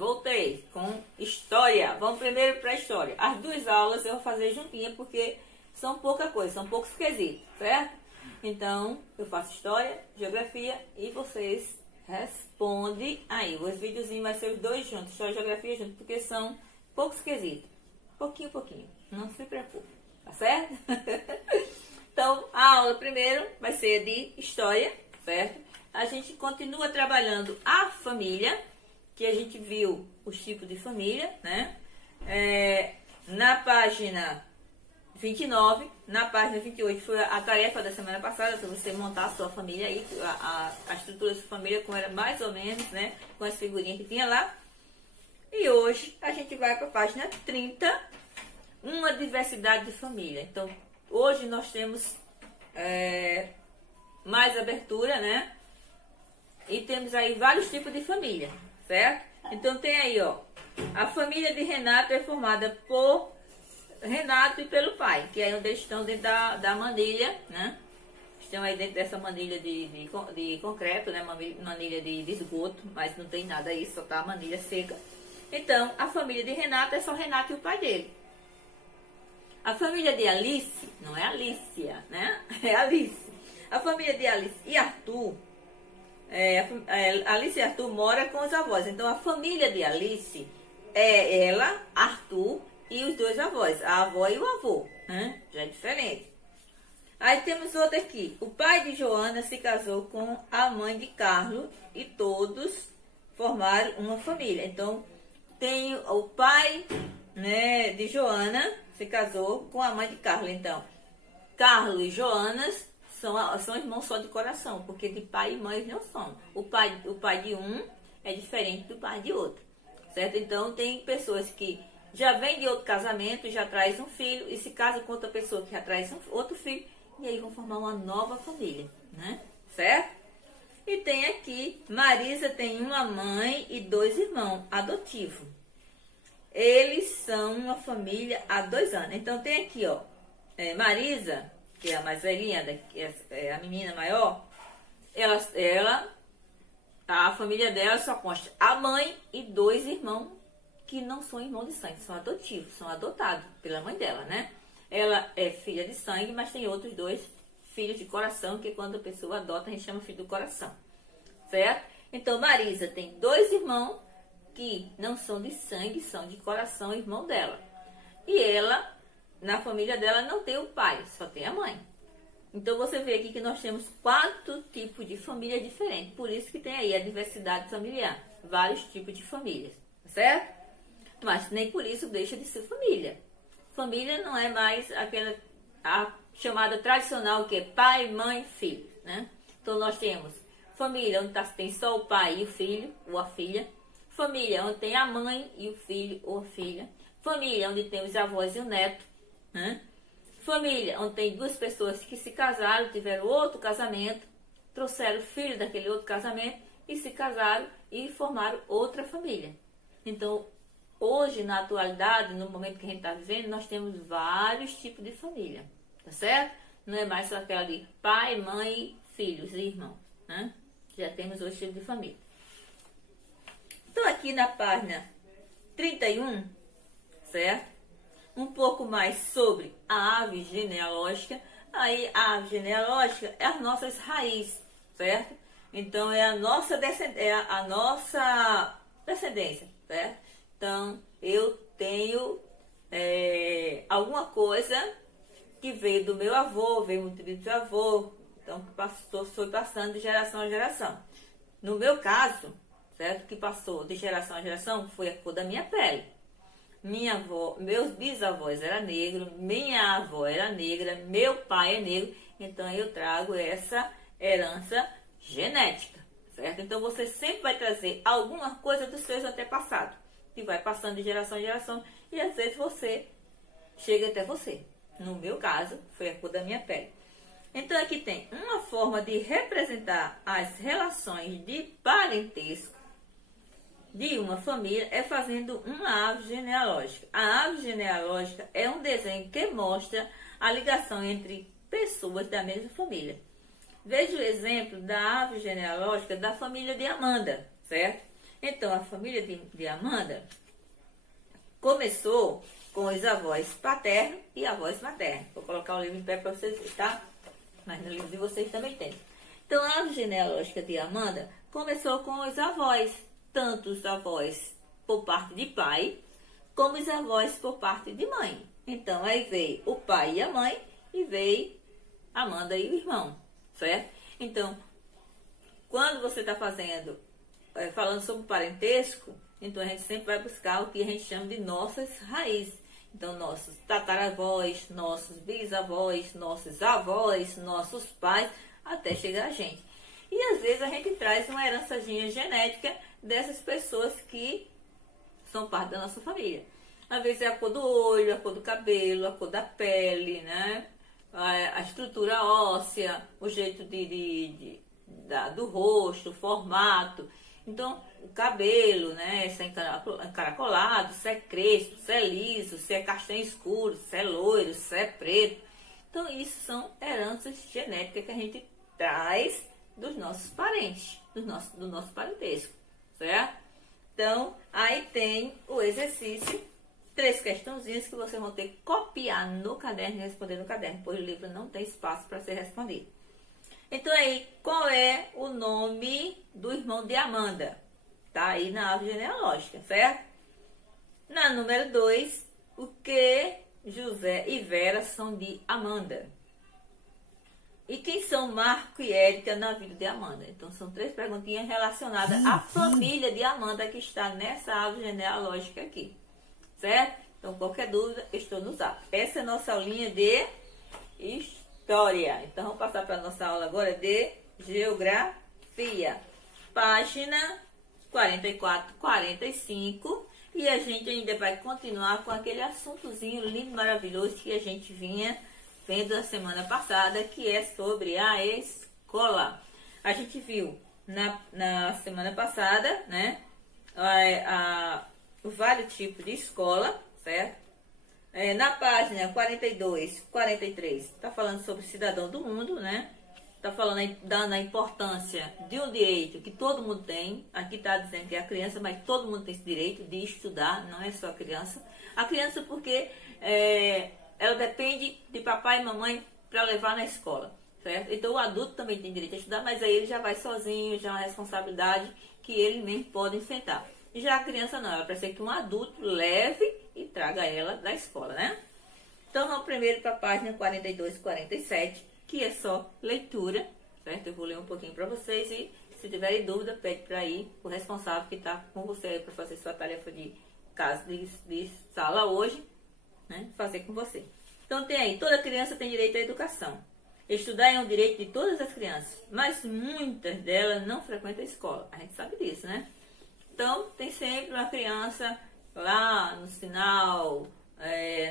voltei com história. Vamos primeiro para a história. As duas aulas eu vou fazer juntinha porque são pouca coisa, são poucos quesitos, certo? Então, eu faço história, geografia e vocês respondem aí. Os videozinhos vai ser os dois juntos, história e geografia juntos, porque são poucos quesitos. Pouquinho, não se preocupe, tá certo? Então, a aula primeiro vai ser de história, certo? A gente continua trabalhando a família, que a gente viu os tipos de família, né? Na página 29, na página 28 foi a tarefa da semana passada, para você montar a sua família aí, a estrutura da sua família, como era mais ou menos, né? Com as figurinhas que tinha lá. E hoje a gente vai para a página 30, uma diversidade de família. Então, hoje nós temos mais abertura, né? E temos aí vários tipos de família, certo? Então tem aí, ó, a família de Renato é formada por Renato e pelo pai, que é onde eles estão dentro da manilha, né? Estão aí dentro dessa manilha de concreto, né? Manilha de esgoto, mas não tem nada aí, só tá a manilha seca. Então, a família de Renato é só Renato e o pai dele. A família de Alice, não é Alicia, né? É Alice. A família de Alice e Arthur, Alice e Arthur moram com os avós. Então, a família de Alice é ela, Arthur e os dois avós, a avó e o avô, né? Já é diferente. Aí temos outra aqui. O pai de Joana se casou com a mãe de Carlos e todos formaram uma família. Então, tem o pai, né, de Joana se casou com a mãe de Carlos. Então, Carlos e Joanas são irmãos só de coração, porque de pai e mãe eles não são. O pai de um é diferente do pai de outro, certo? Então, tem pessoas que já vêm de outro casamento, já traz um filho, e se casa com outra pessoa que já traz outro filho, e aí vão formar uma nova família, né? Certo? E tem aqui, Marisa tem uma mãe e 2 irmãos adotivos. Eles são uma família há 2 anos. Então tem aqui, ó, Marisa, que é a mais velhinha, a menina maior, a família dela só consta a mãe e 2 irmãos que não são irmãos de sangue, são adotivos, são adotados pela mãe dela, né? Ela é filha de sangue, mas tem outros 2 filhos de coração, que quando a pessoa adota, a gente chama filho do coração, certo? Então, Marisa tem 2 irmãos que não são de sangue, são de coração, irmão dela. E ela, na família dela, não tem o pai, só tem a mãe. Então, você vê aqui que nós temos 4 tipos de família diferentes. Por isso que tem aí a diversidade familiar. Vários tipos de famílias, certo? Mas nem por isso deixa de ser família. Família não é mais a chamada tradicional, que é pai, mãe, filho, né? Então, nós temos família onde tem só o pai e o filho, ou a filha. Família onde tem a mãe e o filho ou a filha. Família onde tem os avós e o neto, né? Família onde tem 2 pessoas que se casaram, tiveram outro casamento, trouxeram filho daquele outro casamento e se casaram e formaram outra família. Então, hoje, na atualidade, no momento que a gente está vivendo, nós temos vários tipos de família, tá certo? Não é mais só aquela de pai, mãe, filhos e irmãos, né? Já temos outros tipos de família. Então, aqui na página 31, certo? Um pouco mais sobre a árvore genealógica. Aí, a árvore genealógica é as nossas raízes, certo? Então, é a nossa descendência, certo? Então, eu tenho alguma coisa que veio do meu avô, veio do bisavô, então foi passando de geração a geração. No meu caso, certo? Que passou de geração a geração foi a cor da minha pele. Meus bisavós eram negros, minha avó era negra, meu pai é negro, então eu trago essa herança genética, certo? Então você sempre vai trazer alguma coisa dos seus antepassados, que vai passando de geração em geração, e às vezes chega até você. No meu caso, foi a cor da minha pele. Então aqui tem uma forma de representar as relações de parentesco de uma família é fazendo uma árvore genealógica. A árvore genealógica é um desenho que mostra a ligação entre pessoas da mesma família. Veja o exemplo da árvore genealógica da família de Amanda, certo? Então, a família de Amanda começou com os avós paternos e avós maternos. Vou colocar o livro em pé para vocês verem, tá? Mas no livro de vocês também tem. Então, a árvore genealógica de Amanda começou com os avós, tanto os avós por parte de pai, como os avós por parte de mãe. Então, aí veio o pai e a mãe, e veio Amanda e o irmão, certo? Então, quando você está falando sobre parentesco, então a gente sempre vai buscar o que a gente chama de nossas raízes. Então, nossos tataravós, nossos bisavós, nossos avós, nossos pais, até chegar a gente. E às vezes a gente traz uma herançazinha genética dessas pessoas que são parte da nossa família. Às vezes é a cor do olho, a cor do cabelo, a cor da pele, né? A estrutura óssea, o jeito do rosto, o formato. Então, o cabelo, né? Se é encaracolado, se é crespo, se é liso, se é castanho escuro, se é loiro, se é preto. Então, isso são heranças genéticas que a gente traz dos nossos parentes, do nosso parentesco, certo? Então, aí tem o exercício, 3 questãozinhas que vocês vão ter que copiar no caderno e responder no caderno, pois o livro não tem espaço para ser respondido. Então, aí, qual é o nome do irmão de Amanda? Tá aí na árvore genealógica, certo? Na número 2, o que José e Vera são de Amanda? E quem são Marco e Érica na vida de Amanda? Então, são 3 perguntinhas relacionadas à família de Amanda que está nessa árvore genealógica aqui, certo? Então, qualquer dúvida, estou no zap. Essa é a nossa aulinha de História. Então, vamos passar para a nossa aula agora de Geografia. Página 44, 45. E a gente ainda vai continuar com aquele assuntozinho lindo, maravilhoso que a gente vinha vendo a semana passada, que é sobre a escola. A gente viu na semana passada, né, vários tipos de escola, certo? Na página 42, 43, está falando sobre cidadão do mundo, né? Está falando, dando a importância de um direito que todo mundo tem. Aqui está dizendo que é a criança, mas todo mundo tem esse direito de estudar, não é só a criança. A criança porque ela depende de papai e mamãe para levar na escola, certo? Então o adulto também tem direito a estudar, mas aí ele já vai sozinho, já é uma responsabilidade que ele mesmo pode enfrentar. Já a criança não, ela precisa que um adulto leve e traga ela da escola, né? Então vamos primeiro para a página 42 e 47, que é só leitura, certo? Eu vou ler um pouquinho para vocês e se tiverem dúvida, pede para ir o responsável que está com você para fazer sua tarefa de casa de sala hoje, né? Fazer com você. Então tem aí, toda criança tem direito à educação. Estudar é um direito de todas as crianças, mas muitas delas não frequentam a escola. A gente sabe disso, né? Então tem sempre uma criança lá no sinal,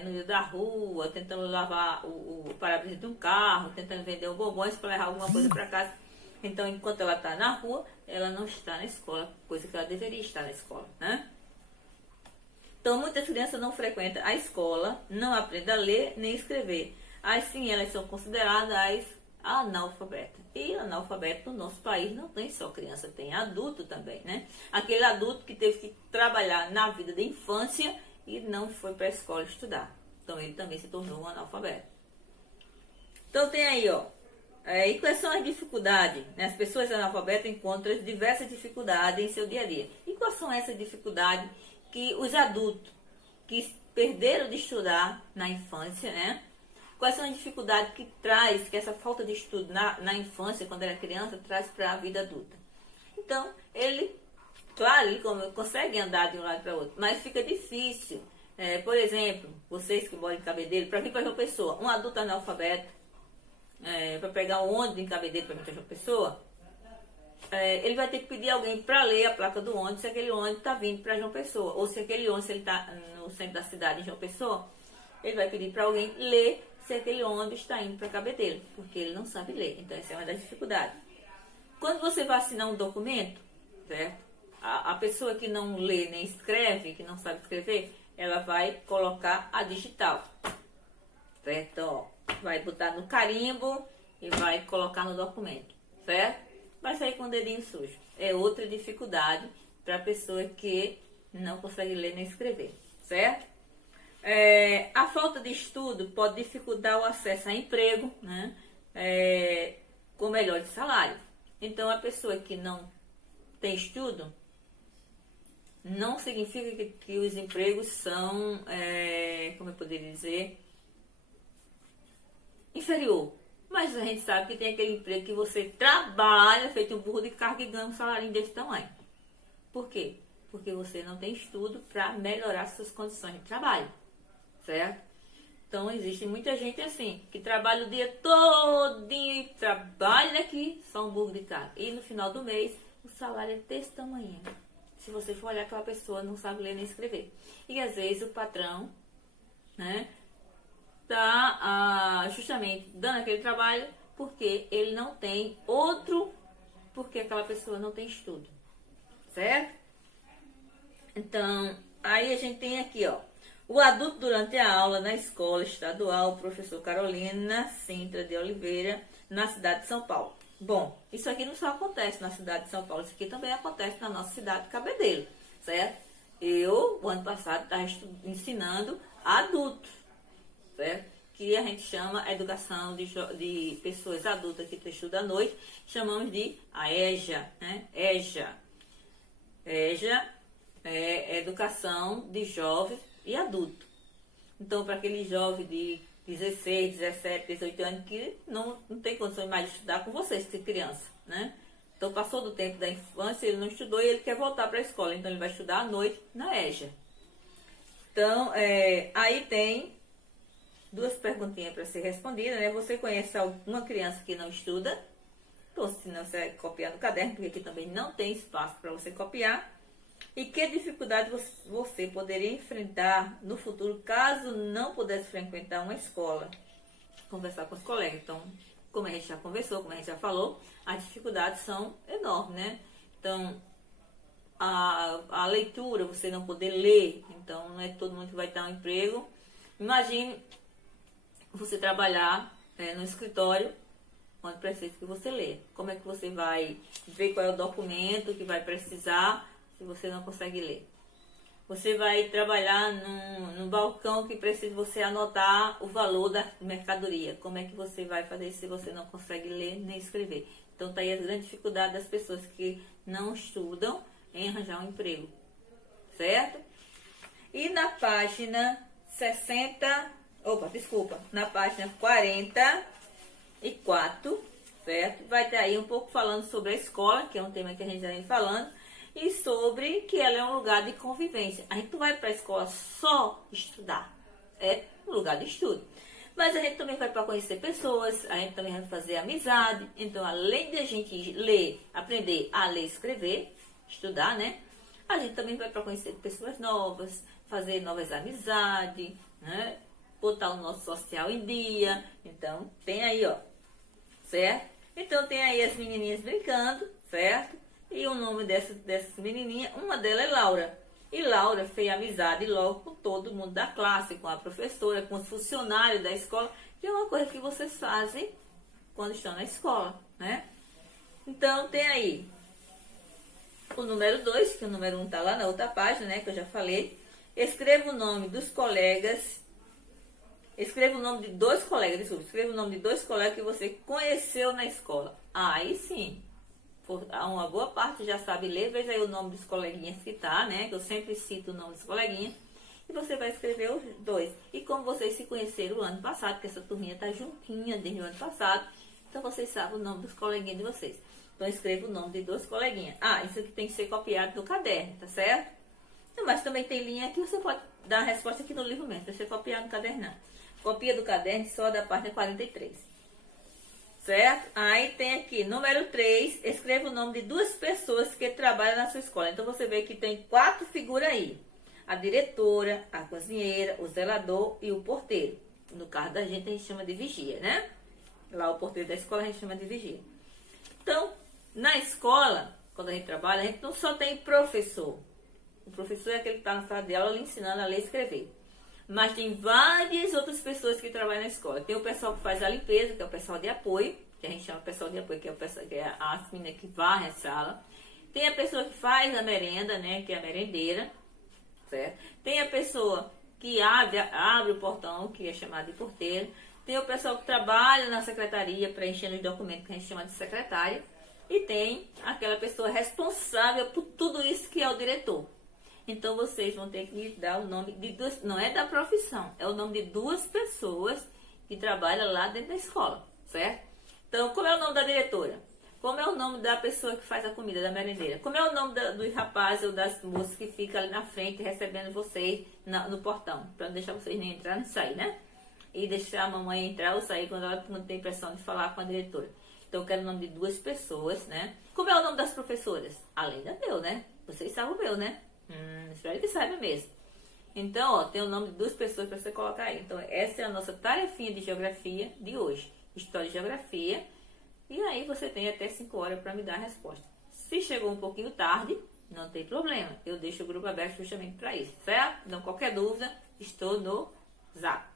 no meio da rua, tentando lavar o para-brisa de um carro, tentando vender um bombons para levar alguma coisa para casa. Então, enquanto ela está na rua, ela não está na escola, coisa que ela deveria estar na escola, né? Então, muitas crianças não frequentam a escola, não aprendem a ler nem escrever. Assim, elas são consideradas analfabetas. E analfabeto no nosso país não tem só criança, tem adulto também, né? Aquele adulto que teve que trabalhar na vida da infância e não foi para a escola estudar. Então, ele também se tornou um analfabeto. Então, tem aí, ó. E quais são as dificuldades? As pessoas analfabetas encontram diversas dificuldades em seu dia a dia. E quais são essas dificuldades que os adultos que perderam de estudar na infância, né? Quais são as dificuldades que traz, que essa falta de estudo na infância, quando era criança, traz para a vida adulta? Então, ele consegue andar de um lado para o outro, mas fica difícil. Por exemplo, vocês que moram em Cabedelo, para vir para João Pessoa, um adulto analfabeto, para pegar um ônibus em Cabedelo para vir para João Pessoa, ele vai ter que pedir alguém para ler a placa do ônibus se aquele ônibus está vindo para João Pessoa, ou se aquele ônibus, se ele está no centro da cidade, em João Pessoa, ele vai pedir para alguém ler se aquele ônibus está indo para Cabedelo, porque ele não sabe ler. Então, essa é uma das dificuldades. Quando você vai assinar um documento, certo? A pessoa que não lê nem escreve, que não sabe escrever, ela vai colocar a digital, certo? Ó, vai botar no carimbo e vai colocar no documento, certo? Vai sair com o dedinho sujo. É outra dificuldade para a pessoa que não consegue ler nem escrever, certo? A falta de estudo pode dificultar o acesso a emprego, né? Com melhor salário. Então, a pessoa que não tem estudo, não significa que os empregos são, como eu poderia dizer, inferior. Mas a gente sabe que tem aquele emprego que você trabalha, feito um burro de carga e ganha um salário desse tamanho. Por quê? Porque você não tem estudo para melhorar suas condições de trabalho, certo? Então, existe muita gente assim, que trabalha o dia todinho e trabalha aqui, só um burro de carga. E no final do mês, o salário é desse tamanho. Se você for olhar, aquela pessoa não sabe ler nem escrever. E às vezes o patrão, né, tá justamente dando aquele trabalho porque ele não tem outro, porque aquela pessoa não tem estudo, certo? Então, aí a gente tem aqui, ó, o adulto durante a aula na escola estadual, professor Carolina Sintra de Oliveira, na cidade de São Paulo. Bom, isso aqui não só acontece na cidade de São Paulo, isso aqui também acontece na nossa cidade de Cabedelo, certo? Eu, o ano passado, estava ensinando adultos, certo? Que a gente chama a educação de pessoas adultas que estudam à noite, chamamos de a EJA, né? EJA. EJA é educação de jovens e adultos. Então, para aquele jovem de 16, 17, 18 anos que não tem condições mais de estudar com vocês, que criança, né? Então, passou do tempo da infância, ele não estudou e ele quer voltar para a escola. Então, ele vai estudar à noite na EJA. Então, aí tem duas perguntinhas para ser respondida, né? Você conhece alguma criança que não estuda? Ou se não, você vai copiar no caderno, porque aqui também não tem espaço para você copiar. E que dificuldade você poderia enfrentar no futuro caso não pudesse frequentar uma escola? Conversar com os colegas. Então, como a gente já conversou, como a gente já falou, as dificuldades são enormes, né? Então, a leitura, você não poder ler, então não é todo mundo que vai dar um emprego. Imagine você trabalhar no escritório onde precisa que você lê. Como é que você vai ver qual é o documento que vai precisar se você não consegue ler? Você vai trabalhar num balcão que precisa você anotar o valor da mercadoria. Como é que você vai fazer isso se você não consegue ler nem escrever? Então, tá aí as grandes dificuldades das pessoas que não estudam em arranjar um emprego, certo? E na página 44, certo? Vai ter aí um pouco falando sobre a escola, que é um tema que a gente já vem falando, e sobre que ela é um lugar de convivência. A gente não vai para a escola só estudar, é um lugar de estudo. Mas a gente também vai para conhecer pessoas, a gente também vai fazer amizade. Então, além de a gente ler, aprender a ler e escrever, estudar, né? A gente também vai para conhecer pessoas novas, fazer novas amizades, né? Botar o nosso social em dia. Então, tem aí, ó, certo? Então, tem aí as menininhas brincando, certo? E o nome dessas menininhas, uma delas é Laura. E Laura fez amizade logo com todo mundo da classe, com a professora, com os funcionários da escola, que é uma coisa que vocês fazem quando estão na escola, né? Então, tem aí o número 2, que o número 1 está lá na outra página, né, que eu já falei. Escreva o nome dos colegas. Escreva o nome de dois colegas, desculpa. Escreva o nome de dois colegas que você conheceu na escola. Aí sim, uma boa parte já sabe ler. Veja aí o nome dos coleguinhas que tá, né, que eu sempre cito o nome dos coleguinhas. E você vai escrever os dois. E como vocês se conheceram o ano passado, porque essa turminha tá juntinha desde o ano passado, então vocês sabem o nome dos coleguinhas de vocês. Então, escreva o nome de dois coleguinhas. Ah, isso aqui tem que ser copiado no caderno, tá certo? Mas também tem linha que você pode dar a resposta aqui no livro mesmo. Deixa eu copiar no caderno, não. Copia do caderno só da página 43. Certo? Aí tem aqui, número 3, escreva o nome de duas pessoas que trabalham na sua escola. Então, você vê que tem 4 figuras aí. A diretora, a cozinheira, o zelador e o porteiro. No caso da gente, a gente chama de vigia, né? Lá o porteiro da escola a gente chama de vigia. Então, na escola, quando a gente trabalha, a gente não só tem professor. O professor é aquele que está na sala de aula lhe ensinando a ler e escrever. Mas tem várias outras pessoas que trabalham na escola. Tem o pessoal que faz a limpeza, que é o pessoal de apoio, que a gente chama pessoal de apoio, que é o pessoal, que é as meninas que varrem a sala. Tem a pessoa que faz a merenda, né? Que é a merendeira, certo? Tem a pessoa que abre o portão, que é chamado de porteiro. Tem o pessoal que trabalha na secretaria, preenchendo os documentos, que a gente chama de secretária. E tem aquela pessoa responsável por tudo isso, que é o diretor. Então, vocês vão ter que dar o nome de duas, não é da profissão, é o nome de duas pessoas que trabalham lá dentro da escola, certo? Então, como é o nome da diretora? Como é o nome da pessoa que faz a comida, da merendeira? Como é o nome dos rapazes ou das moças que ficam ali na frente recebendo vocês no portão? Para não deixar vocês nem entrar nem sair, né? E deixar a mamãe entrar ou sair quando ela não tem pressão de falar com a diretora. Então, eu quero o nome de duas pessoas, né? Como é o nome das professoras? Além da meu, né? Vocês sabem o meu, né? Espero que saiba mesmo. Então, ó, tem o nome de duas pessoas para você colocar aí. Então, essa é a nossa tarefinha de geografia de hoje. História e geografia. E aí você tem até 5 horas para me dar a resposta. Se chegou um pouquinho tarde, não tem problema. Eu deixo o grupo aberto justamente para isso, certo? Então, qualquer dúvida, estou no Zap.